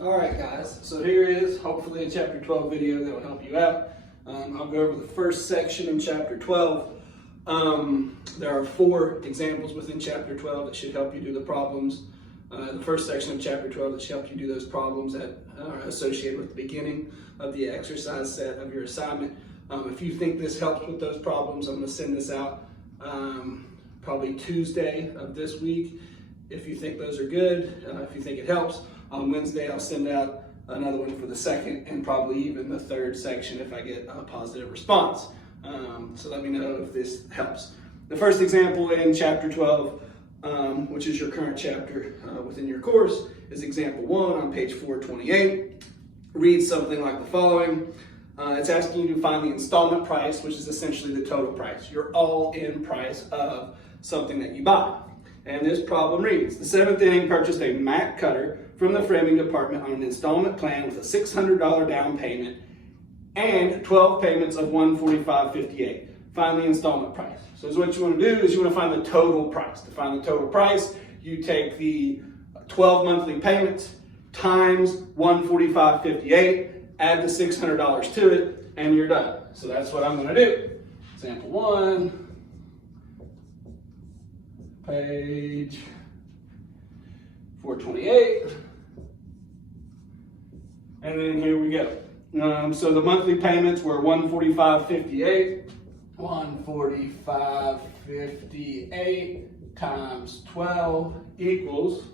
All right, guys, so here is hopefully a chapter 12 video that will help you out. I'll go over the first section in chapter 12. There are 4 examples within chapter 12 that should help you do the problems. The first section of chapter 12 that should help you do those problems that are associated with the beginning of the exercise set of your assignment. If you think this helps with those problems, I'm going to send this out probably Tuesday of this week. If you think those are good, if you think it helps, on Wednesday I'll send out another one for the second and probably even the third section if I get a positive response. So let me know if this helps. The first example in chapter 12, which is your current chapter within your course, is example 1 on page 428. Reads something like the following. It's asking you to find the installment price, which is essentially the total price, your all-in price of something that you buy. And this problem reads, the 7th inning purchased a Mac cutter from the framing department on an installment plan with a $600 down payment and 12 payments of $145.58. Find the installment price. So what you want to do is you want to find the total price. To find the total price, you take the 12 monthly payments times $145.58, add the $600 to it, and you're done. So that's what I'm going to do. Example 1. Page 428, and then here we go. So the monthly payments were $145.58. $145.58 times 12 equals,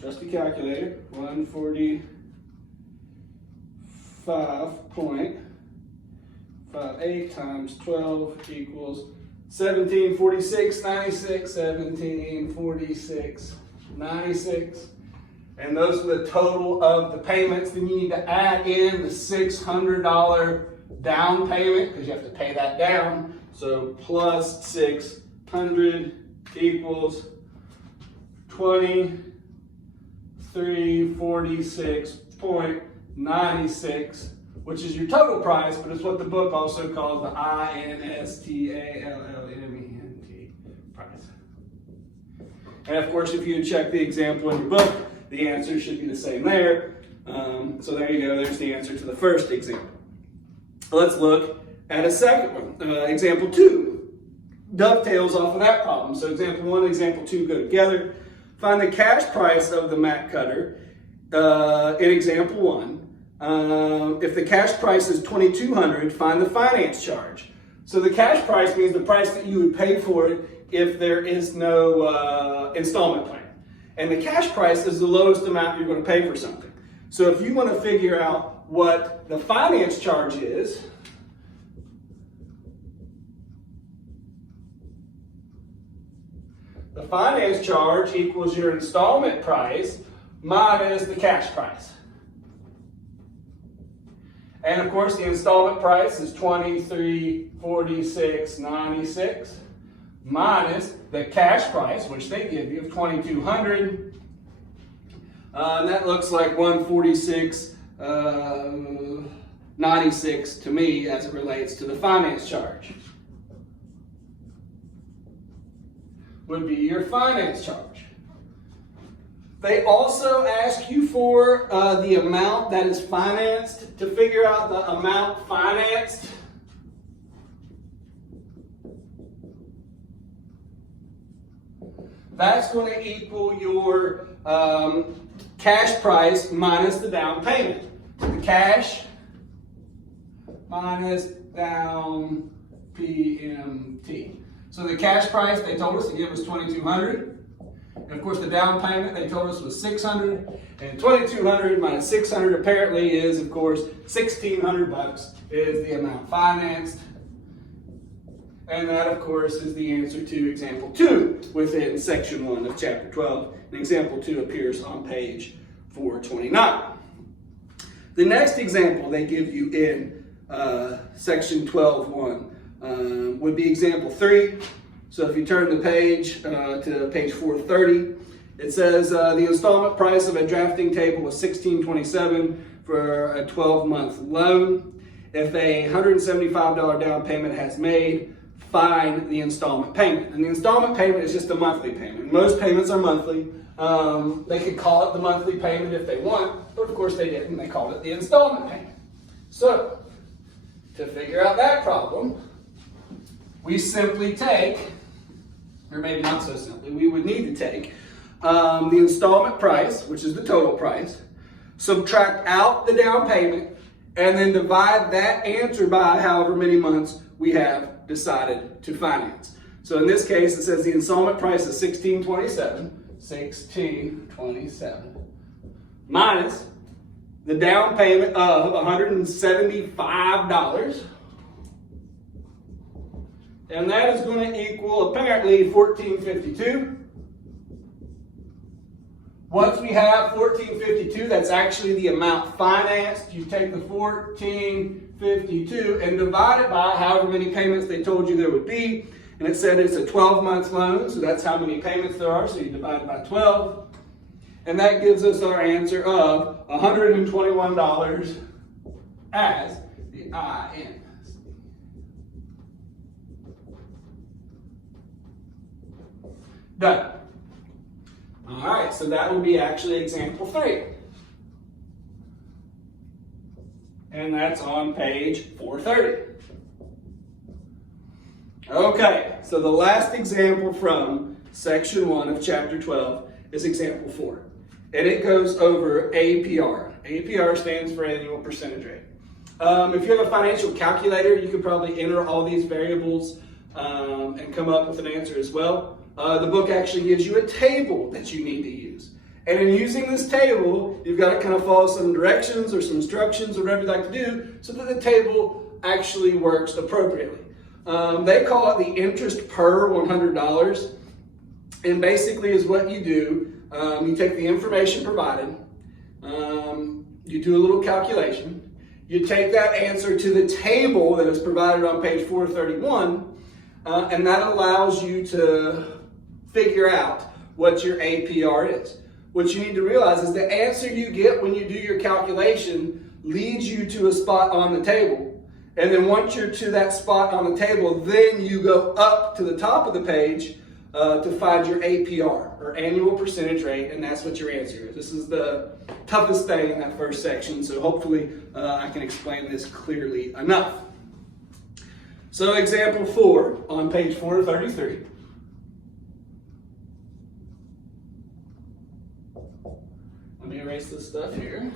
just a calculator, 145.58 times 12 equals 1746.96, 1746.96, and those are the total of the payments. Then you need to add in the $600 down payment because you have to pay that down. So plus 600 equals 2346.96, which is your total price, but it's what the book also calls the INSTALLMENT price. And of course, if you check the example in your book, the answer should be the same there. So there you go, there's the answer to the first example. Let's look at a second one. Example 2 dovetails off of that problem. So example 1 and example 2 go together. Find the cash price of the Mac cutter in example 1. If the cash price is $2,200, find the finance charge. So the cash price means the price that you would pay for it if there is no installment plan. And the cash price is the lowest amount you're going to pay for something. So if you want to figure out what the finance charge is, the finance charge equals your installment price minus the cash price. And of course, the installment price is $2346.96 minus the cash price, which they give you, of $2,200. And that looks like $146.96 to me as it relates to the finance charge. Would be your finance charge. They also ask you for the amount that is financed. To figure out the amount financed, that's going to equal your cash price minus the down payment. The cash minus down PMT. So the cash price they told us to give us $2,200. And of course, the down payment they told us was $600, and $2,200 minus $600 apparently is, of course, $1,600 is the amount financed. And that, of course, is the answer to example 2 within section 1 of chapter 12. And example 2 appears on page 429. The next example they give you in section 12.1 would be example 3. So if you turn the page to page 430, it says the installment price of a drafting table was $1,627 for a 12-month loan. If a $175 down payment has made, find the installment payment. And the installment payment is just a monthly payment. Most payments are monthly. They could call it the monthly payment if they want, but of course they didn't. They called it the installment payment. So, to figure out that problem, we simply take, or maybe not so simply, we would need to take the installment price, which is the total price, subtract out the down payment, and then divide that answer by however many months we have decided to finance. So in this case, it says the installment price is $1627 minus the down payment of $175, and that is going to equal apparently $1,452. Once we have $1,452, that's actually the amount financed. You take the $1,452 and divide it by however many payments they told you there would be. And it said it's a 12-month loan, so that's how many payments there are. So you divide it by 12. And that gives us our answer of $121 as the IN. Done. All right, so that would be actually example 3. And that's on page 430. Okay, so the last example from section 1 of chapter 12 is example 4. And it goes over APR. APR stands for annual percentage rate. If you have a financial calculator, you could probably enter all these variables and come up with an answer as well. The book actually gives you a table that you need to use. And in using this table, you've got to kind of follow some directions or some instructions or whatever you'd like to do so that the table actually works appropriately. They call it the interest per $100. And basically is what you do. You take the information provided, you do a little calculation, you take that answer to the table that is provided on page 431, and that allows you to figure out what your APR is. What you need to realize is the answer you get when you do your calculation leads you to a spot on the table. And then once you're to that spot on the table, then you go up to the top of the page to find your APR, or annual percentage rate, and that's what your answer is. This is the toughest thing in that first section, so hopefully I can explain this clearly enough. So example 4 on page 433. Let me erase this stuff here.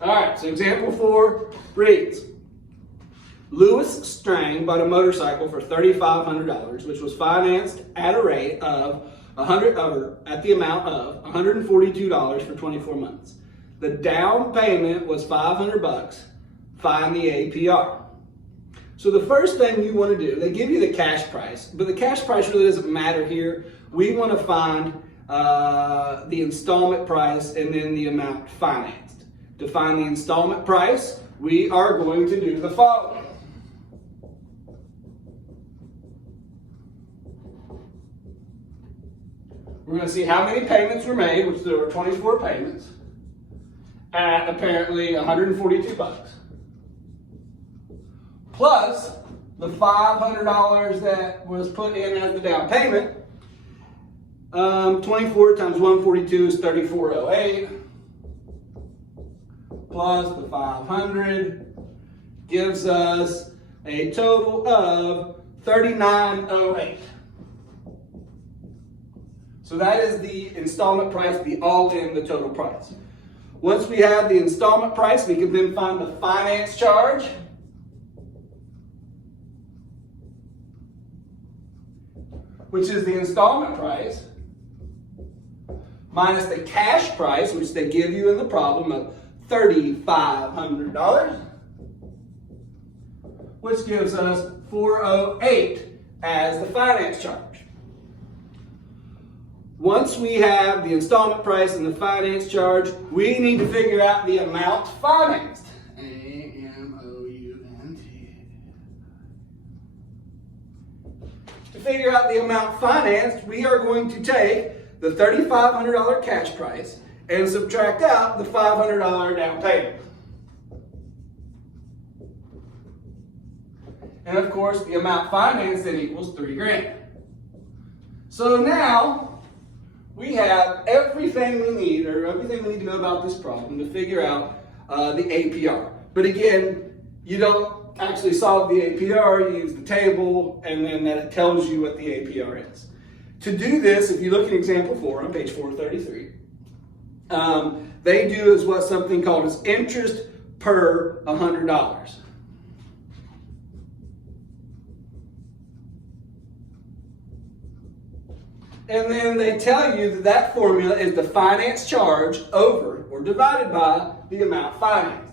All right, so example 4 reads, Louis Strang bought a motorcycle for $3,500, which was financed at a rate of at the amount of $142 for 24 months. The down payment was $500. Find the APR. So the first thing you want to do, they give you the cash price, but the cash price really doesn't matter here. We want to find the installment price and then the amount financed. To find the installment price, we are going to do the following. We're going to see how many payments were made, which there were 24 payments, at apparently $142. Plus the $500 that was put in as the down payment. 24 times 142 is 3408. Plus the 500 gives us a total of 3908. So that is the installment price, the all-in, the total price. Once we have the installment price, we can then find the finance charge. Which is the installment price, minus the cash price, which they give you in the problem of $3,500, which gives us $408 as the finance charge. Once we have the installment price and the finance charge, we need to figure out the amount financed. A-M-O-U-N-T. To figure out the amount financed, we are going to take the $3,500 cash price and subtract out the $500 down payment. And of course, the amount financed then equals $3,000. So now we have everything we need, or everything we need to know about this problem to figure out the APR. But again, you don't actually solve the APR, you use the table, and then that tells you what the APR is. To do this, if you look at example 4 on page 433, they do is what something called as interest per $100. And then they tell you that that formula is the finance charge over or divided by the amount financed.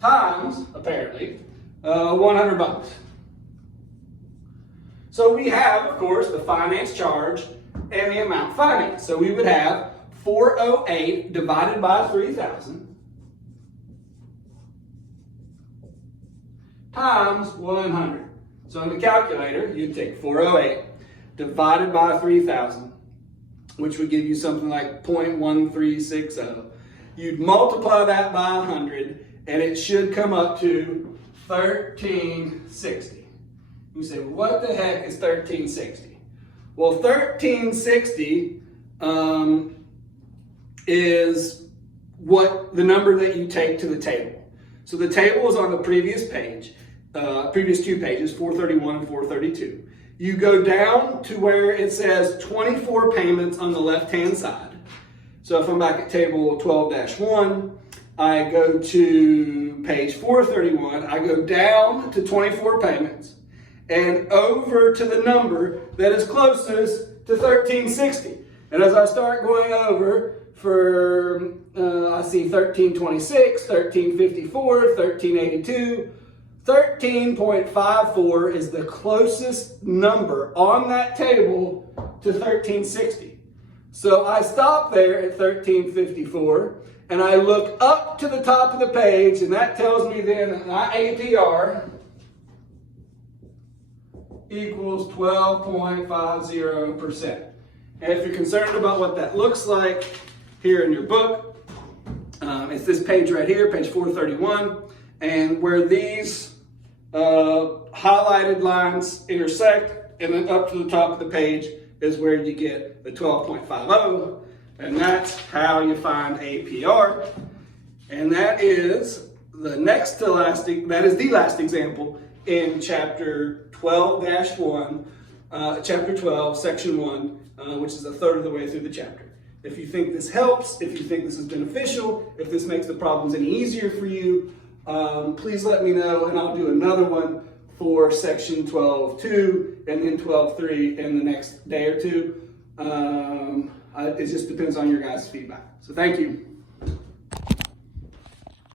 Times, apparently, 100 bucks. So we have, of course, the finance charge and the amount financed. So we would have 408 divided by 3,000 times 100. So in the calculator, you'd take 408 divided by 3,000, which would give you something like 0.1360. You'd multiply that by 100, and it should come up to 1360. You say, what the heck is 1360? Well, 1360 is what the number that you take to the table. So the table is on the previous page, previous 2 pages, 431 and 432. You go down to where it says 24 payments on the left-hand side. So if I'm back at table 12-1, I go to page 431, I go down to 24 payments and over to the number that is closest to 1360. And as I start going over, I see 1326, 1354, 1382, 13.54 is the closest number on that table to 1360. So I stop there at 1354 and I look up to the top of the page, and that tells me then that my APR equals 12.50%. And if you're concerned about what that looks like, here in your book, it's this page right here, page 431, and where these highlighted lines intersect, and then up to the top of the page is where you get the 12.50, and that's how you find APR. And that is the next to last, that is the last example in chapter 12-1, chapter 12, section 1, which is a third of the way through the chapter. If you think this helps, if you think this is beneficial, if this makes the problems any easier for you, please let me know, and I'll do another one for section 12-2 and then 12-3 in the next day or two. It just depends on your guys' feedback. So thank you.